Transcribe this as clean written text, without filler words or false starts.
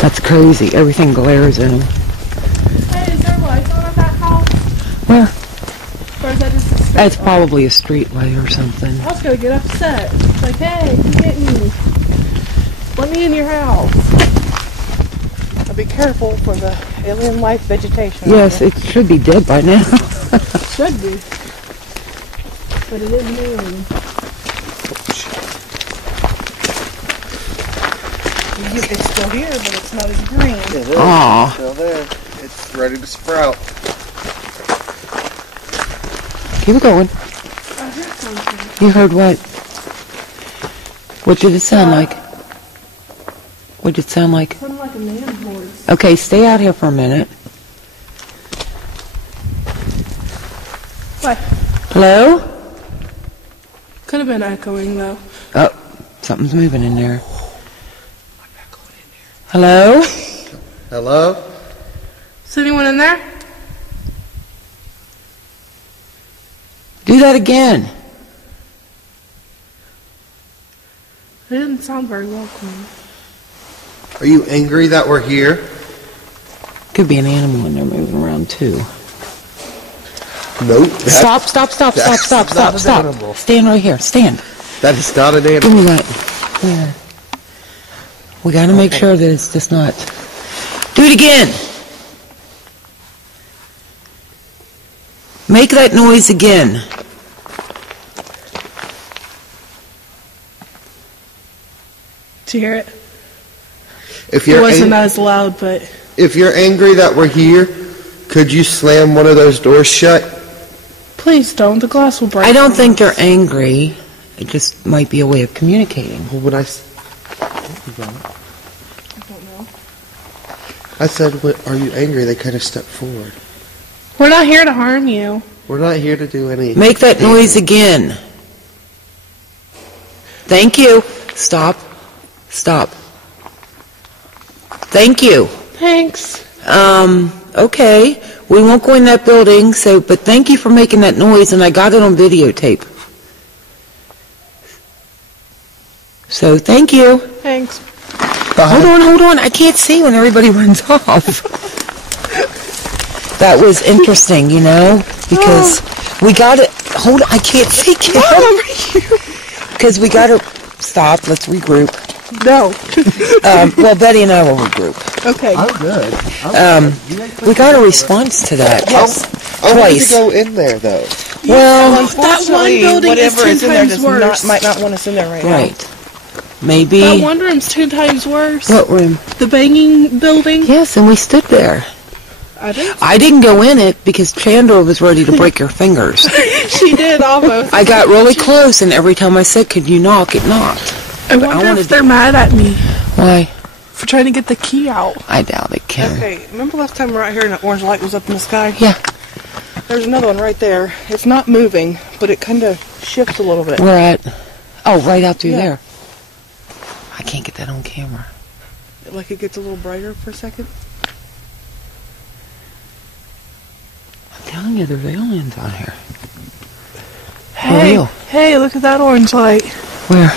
That's crazy. Everything glares in them. Hey, is there lights on at that house? Where? Or is that just a street That's light? probably a street light or something. I was gonna get upset. Like, hey, you hit me. Let me in your house. Now be careful for the alien life vegetation. Yes, it should be dead by now. Should be. But it isn't alien. It's still here, but it's not as green. It is. Aw. It's still there. It's ready to sprout. Keep it going. I heard something. You heard what? What did it sound like? What did it sound like? Sounded like a man voice. Okay, stay out here for a minute. What? Hello? Could have been echoing, though. Oh, something's moving in there. Hello? Hello? Is anyone in there? Do that again. It didn't sound very welcoming. Are you angry that we're here? Could be an animal in there moving around too. Nope. Stop. not an animal. Stand right here. Stand. That is not an Give animal. me that. Yeah. We gotta make sure that it's just not. Do it again. Make that noise again. Did you hear it? If It you're wasn't as loud, but if you're angry that we're here, could you slam one of those doors shut? please don't. The glass will break. I don't on think us. they're angry. It just might be a way of communicating. Well, when I don't know. I said, "Are you angry?" They kind of stepped forward. We're not here to harm you. We're not here to do any. Make that noise again. Thank you. Stop. Thank you. Thanks. Okay. We won't go in that building, but thank you for making that noise, and I got it on videotape. So, thank you. Thanks. Hold on. I can't see when everybody runs off. That was interesting, because we got it. Hold on, I can't see. Because we got to stop. Let's regroup. No. Well, Betty and I will regroup. Okay. I'm good. We got a response to that. Yes. I wanted to Twice. go in there though. Well, That one building is whatever 10 is in there times worse. might not want us in there right now. right. Maybe. That one room's 10 times worse. What room? The banging building. Yes, and we stood there. I didn't. I didn't go in it because Chandra was ready to break her fingers. She did almost. I got really close, and every time I said, "Could you knock?" it knocked. I wonder wanted if they're mad at me Why? for trying to get the key out. I doubt it, Kim. Okay, remember last time we were out here and the orange light was up in the sky? Yeah. There's another one right there. It's not moving, but it kind of shifts a little bit. We're at. Oh, right out through Yeah. there. I can't get that on camera. Like it gets a little brighter for a second. I'm telling you, there's aliens on here. For Hey, real. hey, look at that orange light. Where?